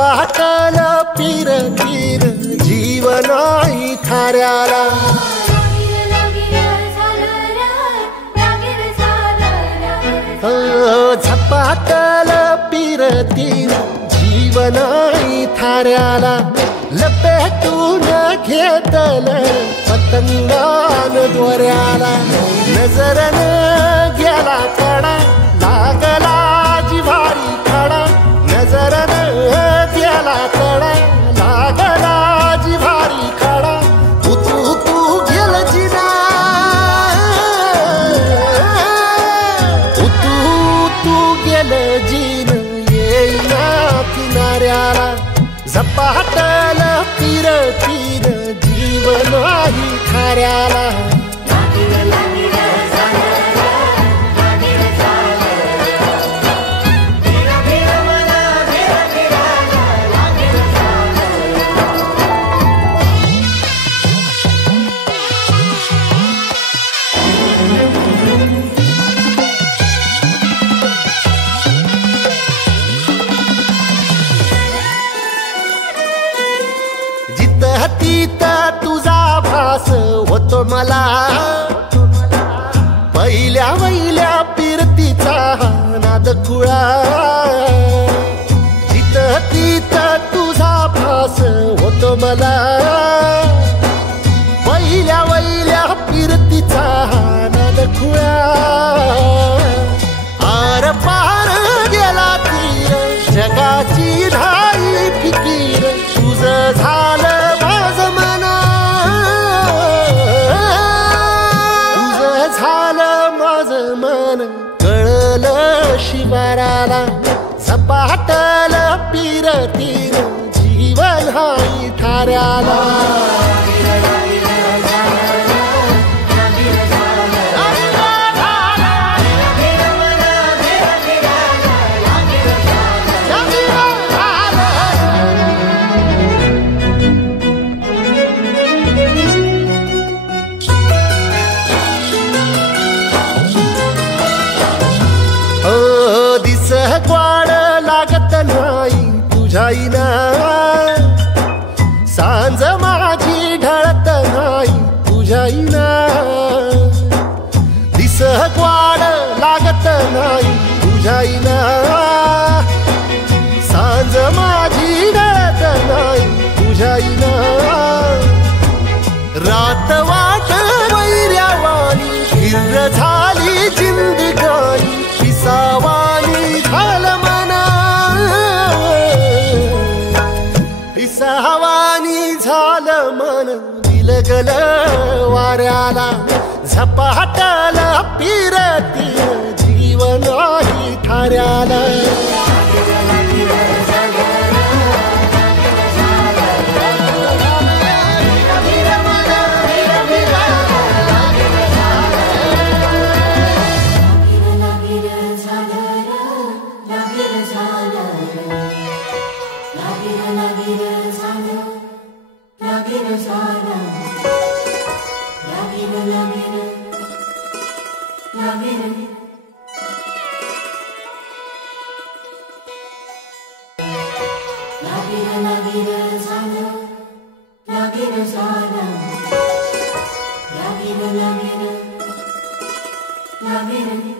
झपाटल पिरतीर जीवनाही थाऱ्याला झपाटल पिरतीर जीवनाही थाऱ्याला लपेटून घेतल पतंगान दोऱ्याला नजरन गेला कडा लागला जिव्हारी खडा नजरन गेला कडा लागला जिव्हारी खडा तू गेल जिना तू गेल जिन येईना किनाऱ्याला झपाटल पिरतीर जीवनाही थाऱ्याला तिता तुझा भास होतो मला पहिल्या वहिल्या पिरतीचा नाद खुळा तिता तुझा भास होतो मला पहिल्या वहिल्या पिरतीचा नाद खुळा आर पार गेला तीर जगाची धाई फिकीर तुझ झालं कळलं शिवाराला झपाटल पिरतीर जीवन हाई थाऱ्याला ग्वाड लागत नाही तुझ्याईना सांज माझी ढळत नाही तुझ्याईना दिस ग्वाड लागत नाही तुझ्याईना सांज माझी ढळत नाही तुझ्याईना रात वाट वैर्यावानी हिर झाली जिंदगानी पिसावानी झालं मना पिसावानी झालं मन दिलगल वाऱ्याला झपाटल पिरतीर जीवनाही थाऱ्याला Love it.